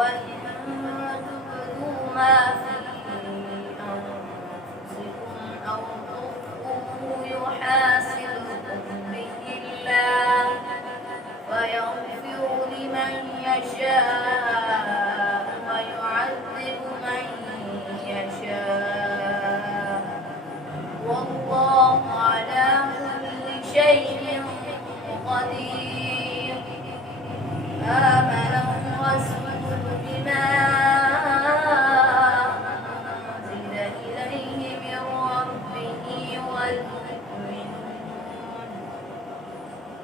وإن تبدوا ما في أنفسكم أو تخفوه يحاسبكم به الله فيغفر لمن يشاء ويعذب من يشاء والله على كل شيء قدير. آمن الرسول بما أنزل إليه من ربه والمؤمنون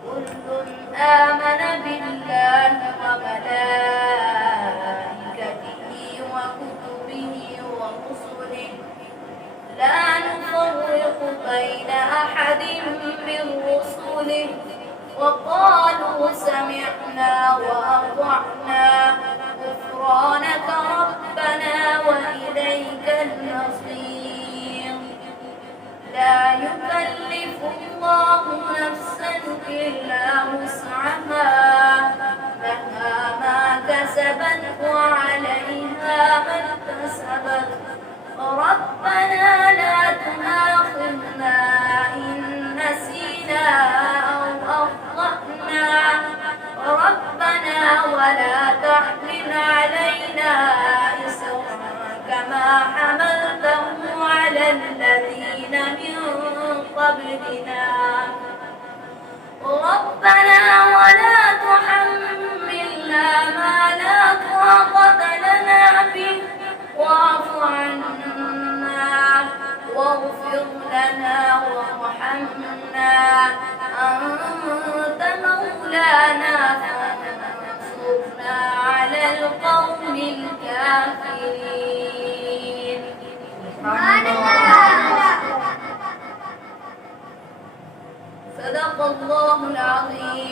كل آمن بالله وملائكته وكتبه ورسله لا نفرق بين أحد من رسله وقالوا سمعنا وأطعنا غفرانك ربنا وإليك المصير. لا يكلف الله نفسا إلا وسعها لها ما كسبت وعليها ما اكتسبت ربنا لا تؤاخذنا إن نسينا أو أخطأنا ربنا ولا تحمل علينا إصرا كما حملته على الذين من قبلنا ربنا ولا تحملنا ما لا طاقة لنا به واعف عنا واغفر لنا وارحمنا أنت مولانا فانصرنا على القوم الكافرين. صدق الله العظيم.